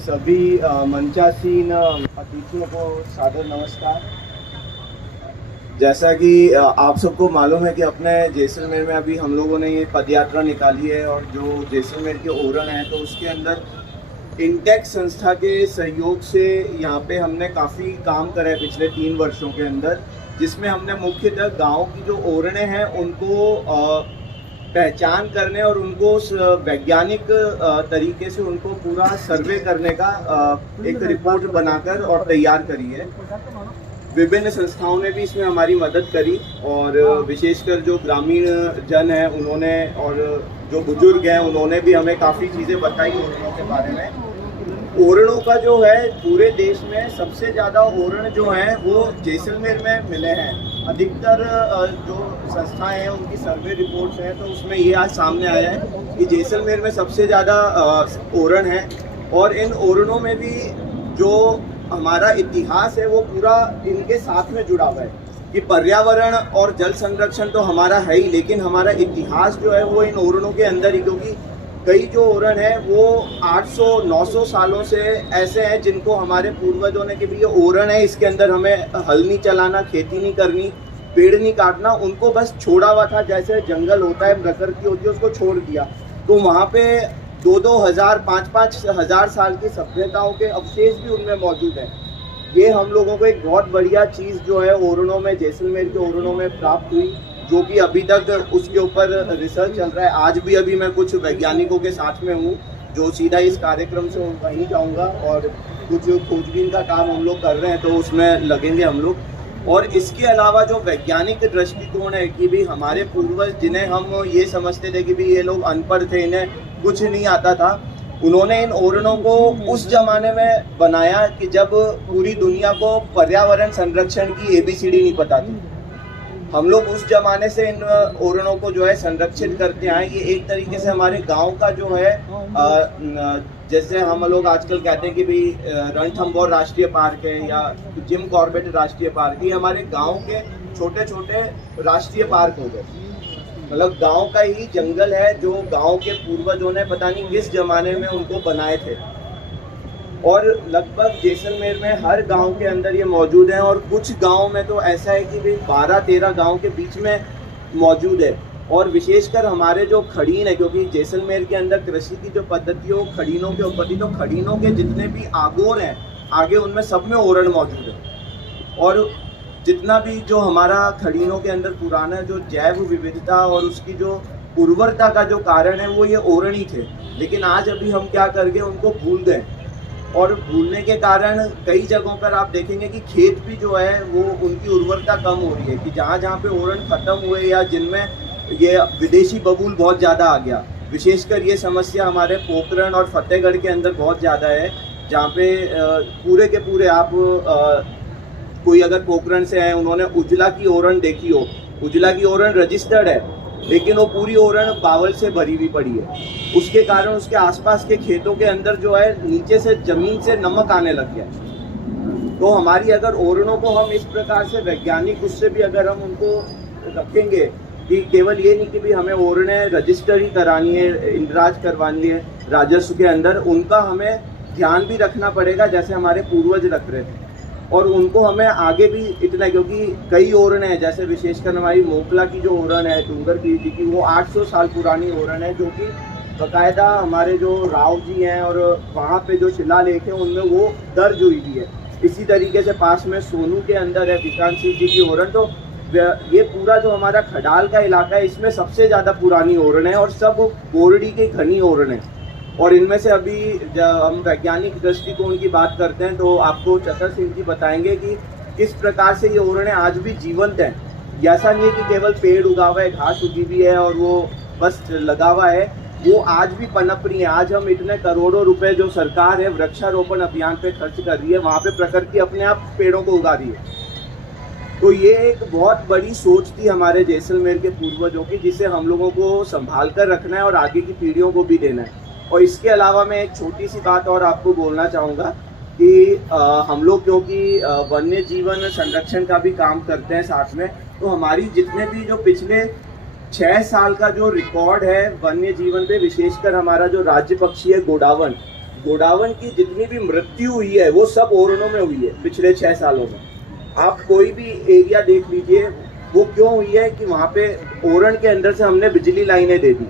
सभी मंचासीन अतिथियों को सादर नमस्कार। जैसा कि आप सबको मालूम है कि अपने जैसलमेर में अभी हम लोगों ने ये पदयात्रा निकाली है और जो जैसलमेर के ओरण है तो उसके अंदर इंटेक संस्था के सहयोग से यहाँ पे हमने काफ़ी काम करा है पिछले 3 वर्षों के अंदर, जिसमें हमने मुख्यतः गांव की जो ओरणे हैं उनको पहचान करने और उनको वैज्ञानिक तरीके से उनको पूरा सर्वे करने का एक रिपोर्ट बनाकर और तैयार करी है। विभिन्न संस्थाओं ने भी इसमें हमारी मदद करी और विशेषकर जो ग्रामीण जन हैं उन्होंने और जो बुजुर्ग हैं उन्होंने भी हमें काफ़ी चीज़ें बताई ओरणों के बारे में। ओरणों का जो है पूरे देश में सबसे ज़्यादा ओरण जो हैं वो जैसलमेर में मिले हैं। अधिकतर जो संस्थाएं हैं उनकी सर्वे रिपोर्ट्स हैं तो उसमें ये आज सामने आया है कि जैसलमेर में सबसे ज़्यादा ओरण हैं और इन ओरणों में भी जो हमारा इतिहास है वो पूरा इनके साथ में जुड़ा हुआ है कि पर्यावरण और जल संरक्षण तो हमारा है ही, लेकिन हमारा इतिहास जो है वो इन ओरणों के अंदर ही, क्योंकि कई जो ओरण है वो 800-900 सालों से ऐसे हैं जिनको हमारे पूर्वजों ने कि भी ये ओरण है, इसके अंदर हमें हल नहीं चलाना, खेती नहीं करनी, पेड़ नहीं काटना, उनको बस छोड़ा हुआ था। जैसे जंगल होता है, प्रकृति होती है, उसको छोड़ दिया। तो वहाँ पे 2-2 हज़ार 5-5 हज़ार साल की सभ्यताओं के अवशेष भी उनमें मौजूद हैं। ये हम लोगों को एक बहुत बढ़िया चीज़ जो है ओरणों में, जैसलमेर के ओरणों में प्राप्त हुई, जो कि अभी तक उसके ऊपर रिसर्च चल रहा है। आज भी अभी मैं कुछ वैज्ञानिकों के साथ में हूँ जो सीधा इस कार्यक्रम से वहीं जाऊँगा और कुछ खोजबीन का काम हम लोग कर रहे हैं तो उसमें लगेंगे हम लोग। और इसके अलावा जो वैज्ञानिक दृष्टिकोण है कि भी हमारे पूर्वज जिन्हें हम ये समझते थे कि भी ये लोग अनपढ़ थे, इन्हें कुछ नहीं आता था, उन्होंने इन ओरणों को उस जमाने में बनाया कि जब पूरी दुनिया को पर्यावरण संरक्षण की ABCD नहीं पता थी। हम लोग उस जमाने से इन ओरणों को जो है संरक्षित करते आए। ये एक तरीके से हमारे गांव का जो है जैसे हम लोग आजकल कहते हैं कि भाई रणथंभौर राष्ट्रीय पार्क है या जिम कॉर्बेट राष्ट्रीय पार्क, ये हमारे गांव के छोटे छोटे राष्ट्रीय पार्क हो गए। मतलब गांव का ही जंगल है जो गांव के पूर्वजों ने पता नहीं किस जमाने में उनको बनाए थे और लगभग जैसलमेर में हर गांव के अंदर ये मौजूद हैं और कुछ गांव में तो ऐसा है कि भाई 12-13 गांव के बीच में मौजूद है। और विशेषकर हमारे जो खड़ीन है, क्योंकि जैसलमेर के अंदर कृषि की जो पद्धति हो खड़ीनों के ऊपर थी, तो खड़ीनों के जितने भी आगोर हैं आगे उनमें सब में ओरण मौजूद है। और जितना भी जो हमारा खड़ीनों के अंदर पुराना जो जैव विविधता और उसकी जो उर्वरता का जो कारण है वो ये ओरण ही थे, लेकिन आज अभी हम क्या करके उनको भूल गए और भूलने के कारण कई जगहों पर आप देखेंगे कि खेत भी जो है वो उनकी उर्वरता कम हो रही है कि जहाँ जहाँ पे ओरण खत्म हुए या जिनमें ये विदेशी बबूल बहुत ज़्यादा आ गया। विशेषकर ये समस्या हमारे पोखरण और फतेहगढ़ के अंदर बहुत ज़्यादा है, जहाँ पे पूरे के पूरे आप कोई अगर पोखरण से हैं, उन्होंने उजला की ओरण देखी हो, उजला की ओरण रजिस्टर्ड है लेकिन वो पूरी ओरण बावल से भरी हुई पड़ी है। उसके कारण उसके आसपास के खेतों के अंदर जो है नीचे से जमीन से नमक आने लग गया। तो हमारी अगर ओरणों को हम इस प्रकार से वैज्ञानिक उससे भी अगर हम उनको रखेंगे कि केवल ये नहीं कि भी हमें ओरणें रजिस्टर ही करानी है, इंद्राज करवानी है राजस्व के अंदर, उनका हमें ध्यान भी रखना पड़ेगा जैसे हमारे पूर्वज रख रहे थे। और उनको हमें आगे भी इतना, क्योंकि कई ओरण हैं जैसे विशेषकर हमारी मोकला की जो ओरण है डूंगर की जी की, वो 800 साल पुरानी ओरण है जो कि बाकायदा हमारे जो राव जी हैं और वहाँ पे जो शिलालेख है उनमें वो दर्ज हुई भी है। इसी तरीके से पास में सोनू के अंदर है विकांत सिंह जी की ओरण। तो ये पूरा जो हमारा खडाल का इलाका है इसमें सबसे ज़्यादा पुरानी ओरण है और सब बोरडी की घनी ओरण है। और इनमें से अभी जब हम वैज्ञानिक दृष्टिकोण की बात करते हैं तो आपको चतर सिंह जी बताएंगे कि किस प्रकार से ये ओरणें आज भी जीवंत हैं। ऐसा नहीं है कि केवल पेड़ उगा हुआ है, घास उगी हुई है और वो बस लगा हुआ है, वो आज भी पनप रही है। आज हम इतने करोड़ों रुपए जो सरकार है वृक्षारोपण अभियान पे खर्च कर रही है, वहाँ पे प्रकृति अपने आप पेड़ों को उगा रही है। तो ये एक बहुत बड़ी सोच थी हमारे जैसलमेर के पूर्वजों की, जिसे हम लोगों को संभाल कर रखना है और आगे की पीढ़ियों को भी देना है। और इसके अलावा मैं एक छोटी सी बात और आपको बोलना चाहूँगा कि हम लोग क्योंकि वन्य जीवन संरक्षण का भी काम करते हैं साथ में, तो हमारी जितने भी जो पिछले 6 साल का जो रिकॉर्ड है वन्य जीवन पे, विशेषकर हमारा जो राज्य पक्षी है गोडावन, गोडावण की जितनी भी मृत्यु हुई है वो सब ओरनों में हुई है पिछले 6 सालों में। आप कोई भी एरिया देख लीजिए, वो क्यों हुई है कि वहाँ पे ओरण के अंदर से हमने बिजली लाइनें दे दी।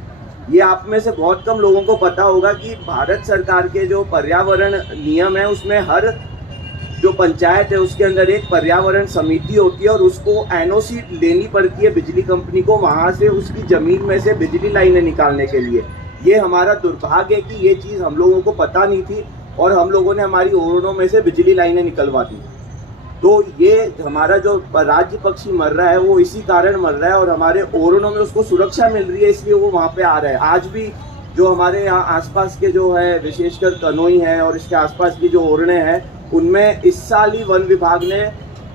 ये आप में से बहुत कम लोगों को पता होगा कि भारत सरकार के जो पर्यावरण नियम है उसमें हर जो पंचायत है उसके अंदर एक पर्यावरण समिति होती है और उसको एनओसी लेनी पड़ती है बिजली कंपनी को, वहाँ से उसकी ज़मीन में से बिजली लाइनें निकालने के लिए। ये हमारा दुर्भाग्य है कि ये चीज़ हम लोगों को पता नहीं थी और हम लोगों ने हमारी ओरणों में से बिजली लाइनें निकलवा दी। तो ये हमारा जो राज्य पक्षी मर रहा है वो इसी कारण मर रहा है और हमारे ओरणों में उसको सुरक्षा मिल रही है, इसलिए वो वहाँ पे आ रहा है। आज भी जो हमारे यहाँ आसपास के जो है विशेषकर कनोई है और इसके आसपास की जो ओरणे हैं, उनमें इस साल ही वन विभाग ने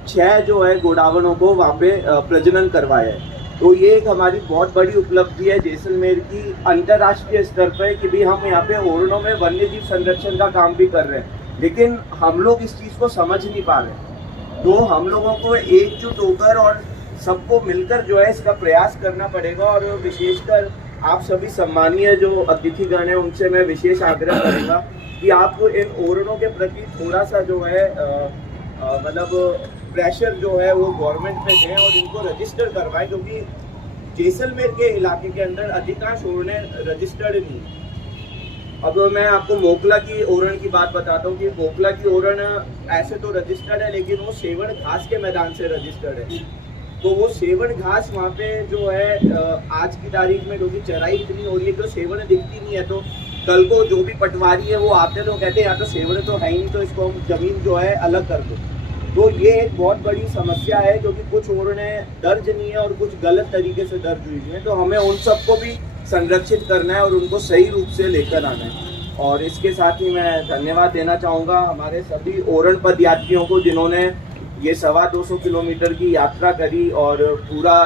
6 जो है गोडावनों को वहाँ पे प्रजनन करवाया है। तो ये एक हमारी बहुत बड़ी उपलब्धि है जैसलमेर की अंतर्राष्ट्रीय स्तर पर कि भी हम यहाँ पे ओरणों में वन्य जीव संरक्षण का काम भी कर रहे हैं, लेकिन हम लोग इस चीज़ को समझ नहीं पा रहे। तो हम लोगों को एकजुट होकर और सबको मिलकर जो है इसका प्रयास करना पड़ेगा और विशेषकर आप सभी सम्मानीय जो अतिथिगण हैं उनसे मैं विशेष आग्रह करूँगा कि आप इन ओरणों के प्रति थोड़ा सा जो है मतलब प्रेशर जो है वो गवर्नमेंट पे दें और इनको रजिस्टर करवाएं, क्योंकि जैसलमेर के इलाके के अंदर अधिकांश ओरणे रजिस्टर्ड नहीं है। अब मैं आपको मोकला की ओरण की बात बताता हूँ कि मोकला की ओरण ऐसे तो रजिस्टर्ड है लेकिन वो सेवण घास के मैदान से रजिस्टर्ड है। तो वो सेवण घास वहाँ पे जो है आज की तारीख में क्योंकि चराई इतनी हो रही है तो सेवण दिखती नहीं है, तो कल को जो भी पटवारी है वो आते तो कहते हैं यहाँ तो सेवण तो है ही नहीं, तो इसको हम जमीन जो है अलग कर दो। तो ये एक बहुत बड़ी समस्या है क्योंकि कुछ ओरणे दर्ज नहीं है और कुछ गलत तरीके से दर्ज हुई है, तो हमें उन सबको भी संरक्षित करना है और उनको सही रूप से लेकर आना है। और इसके साथ ही मैं धन्यवाद देना चाहूँगा हमारे सभी ओरण पद यात्रियों को जिन्होंने ये 225 किलोमीटर की यात्रा करी और पूरा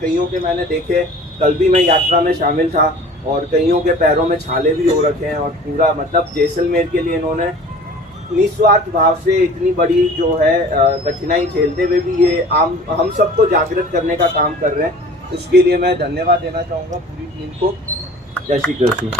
कईयों के मैंने देखे, कल भी मैं यात्रा में शामिल था और कईयों के पैरों में छाले भी हो रखे हैं और पूरा मतलब जैसलमेर के लिए इन्होंने निस्वार्थ भाव से इतनी बड़ी जो है कठिनाई झेलते हुए भी ये हम सबको जागृत करने का काम कर रहे हैं। उसके लिए मैं धन्यवाद देना चाहूँगा पूरी टीम को। जय श्री कृष्ण।